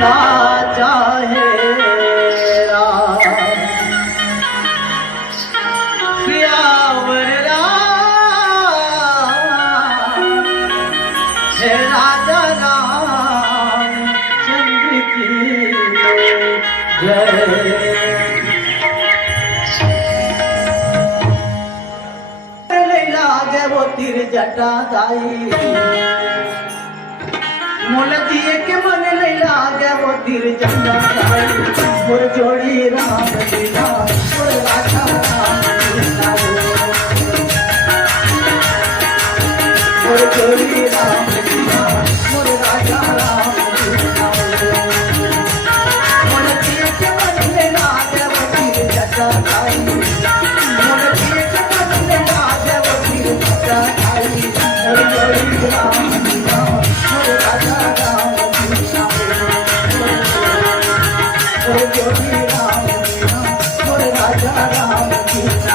ना चाहे सियावर है राजा राम चंद्र की जय। वो तिर जटा दाई मोलती के मन ले लागे वो तिर जटा दाई मोर जोड़ी राम लीला मोर राजा राम लीला मोर जोड़ी राम लीला मोर राजा राम लीला मोलती के मन ले लागे वो तिर जटा दाई मोलती के मन ले लागे वो तिर जटा दाई मोर जोड़ी राम लीला मोर राजा राम लीला मोर जोड़ी राम लीला मोर राजा राम लीला।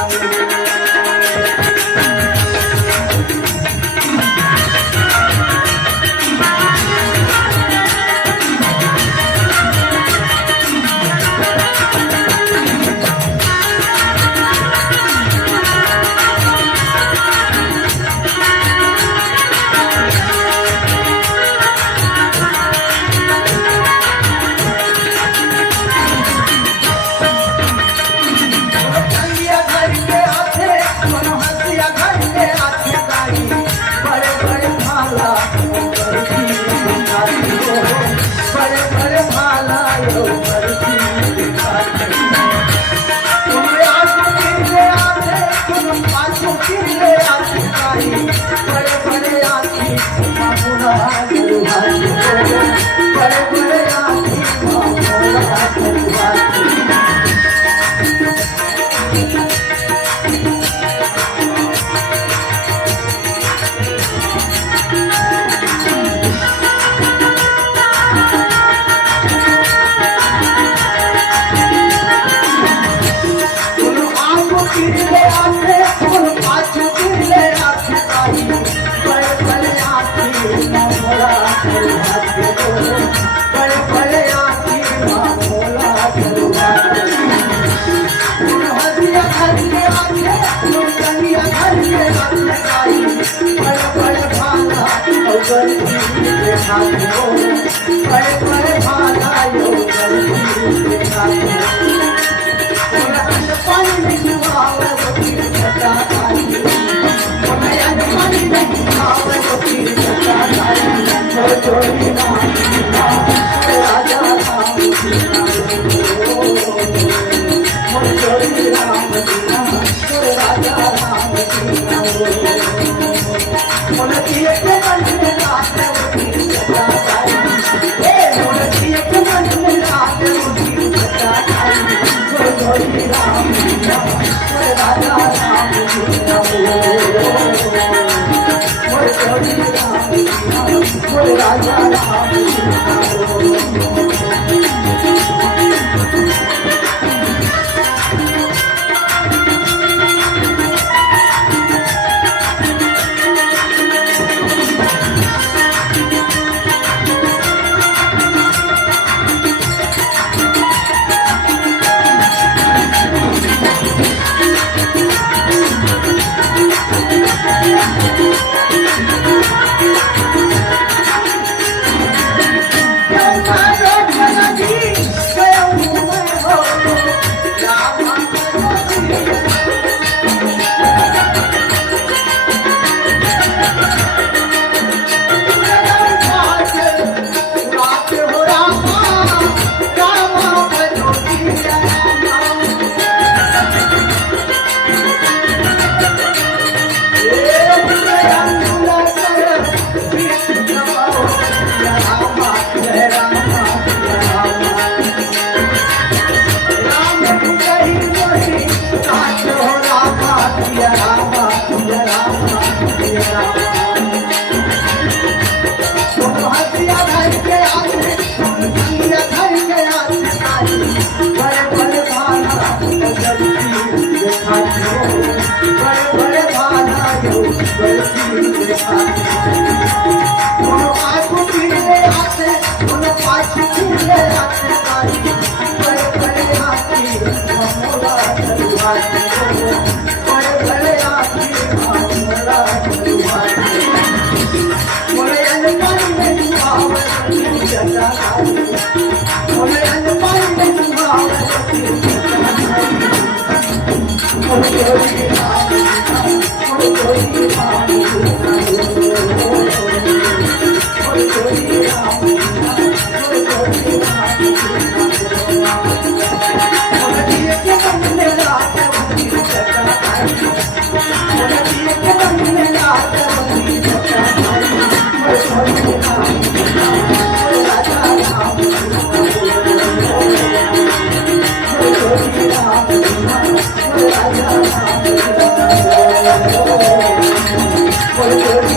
Thank you.